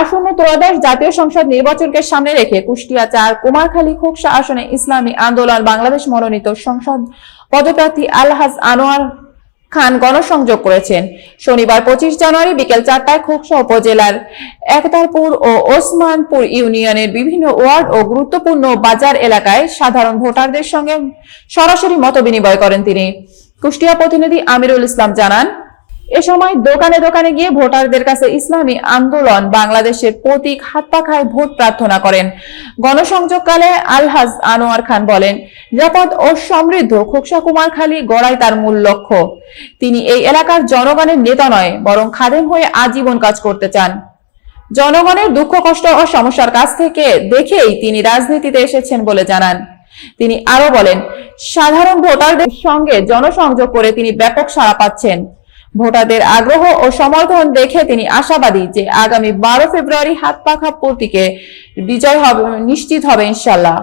আসন্ন ত্রয়োদশ জাতীয় সংসদ নির্বাচনকে সামনে রেখে কুষ্টিয়া ৪ কুমারখালী খোকসা আসনে ইসলামী আন্দোলন বাংলাদেশ মনোনীত সংসদ পদপ্রার্থী আলহাজ আনোয়ার খান গণসংযোগ করেছেন। শনিবার 25 জানুয়ারি বিকেল 4টায় খোকসা উপজেলার একতারপুর ও ওসমানপুর ইউনিয়নের বিভিন্ন ওয়ার্ড ও গুরুত্বপূর্ণ বাজার এলাকায় সাধারণ ভোটারদের সঙ্গে সরাসরি মতবিনিময় করেন তিনি। কুষ্টিয়া প্রতিনিধি আমিরুল ইসলাম জানান, এ সময় দোকানে দোকানে গিয়ে ভোটারদের কাছে ইসলামী আন্দোলন বাংলাদেশের প্রতীক হাত পাখায় ভোট প্রার্থনা করেন। গণসংযোগকালে আলহাজ আনোয়ার খান বলেন, নিরাপদ ও সমৃদ্ধ খোকসা কুমারখালী গড়াই তার মূল লক্ষ্য। তিনি এই এলাকার জনগণের নেতা নয়, বরং খাদেম হয়ে আজীবন কাজ করতে চান। জনগণের দুঃখ কষ্ট ও সমস্যার কাছ থেকে দেখেই তিনি রাজনীতিতে এসেছেন বলে জানান। তিনি আরো বলেন, সাধারণ ভোটারদের সঙ্গে জনসংযোগ করে তিনি ব্যাপক সাড়া পাচ্ছেন। ভোটারদের আগ্রহ ও সমর্থন দেখে তিনি আশাবাদী যে আগামী 12 ফেব্রুয়ারি হাত পাখা প্রতীকে বিজয় হবে, নিশ্চিত হবে ইনশাল্লাহ।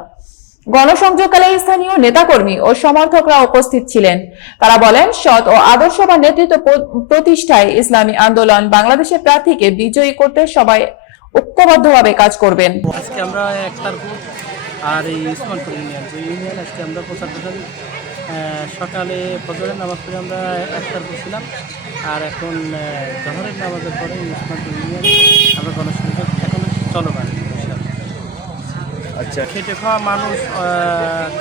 গণসংযোগকালে স্থানীয় নেতাকর্মী ও সমর্থকরা উপস্থিত ছিলেন। তারা বলেন, সৎ ও আদর্শবান নেতৃত্ব প্রতিষ্ঠায় ইসলামী আন্দোলন বাংলাদেশের প্রার্থীকে বিজয়ী করতে সবাই ঐক্যবদ্ধভাবে কাজ করবেন। আজকে আমরা একতারপুর আর এই ওসমানপুর ইউনিয়ন আজকে আমরা প্রচার সকালে ফজরের নামাজ পড়ে আমরা একতারপুর ছিলাম, আর এখন জহরের নামাজের পরে ওসমানপুর ইউনিয়ন আমরা গণসংযোগ এখন চলমান। আচ্ছা, খেটে খাওয়া মানুষ,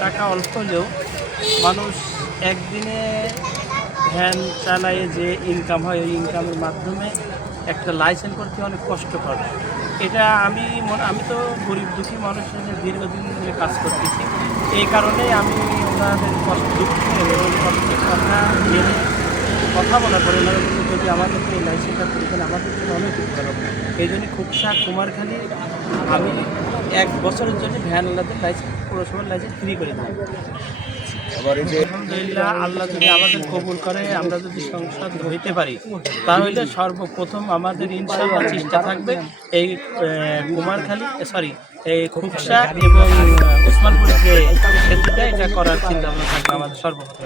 টাকা অল্প হলেও মানুষ একদিনে ভ্যান চালায় যে ইনকাম হয়, ওই ইনকামের মাধ্যমে একটা লাইসেন্স করতে অনেক কষ্টকর। এটা আমি তো গরিব দুঃখী মানুষের দীর্ঘদিন ধরে কাজ করতেছি, এই কারণে আমি ওনাদের কষ্ট দুঃখ এবং কষ্টের কথা মেনে কথা বলার পরে ওনারা যদি আমাদেরকে এই লাইসেন্সটা করে দেন আমাদের জন্য অনেক উপকার হবে। এই জন্য খোকসা কুমারখালী আমি 1 বছরের জন্য ভ্যানওয়ালাদের লাইসেন্স, পৌরসভার লাইসেন্স ফ্রি করে দিই। আলহামদুলিল্লাহ, আল্লাহ যদি আমাদের কবুল করে, আমরা যদি সংসদ হইতে পারি, তাহলে সর্বপ্রথম আমাদের ইনশাআল্লাহ চেষ্টা থাকবে এই কুমারখালী এই খোকসা এবং ওসমানপুরের যে সেতুটা এটা করার চিন্তা ভাবনা থাকবে আমাদের সর্বপ্রথম।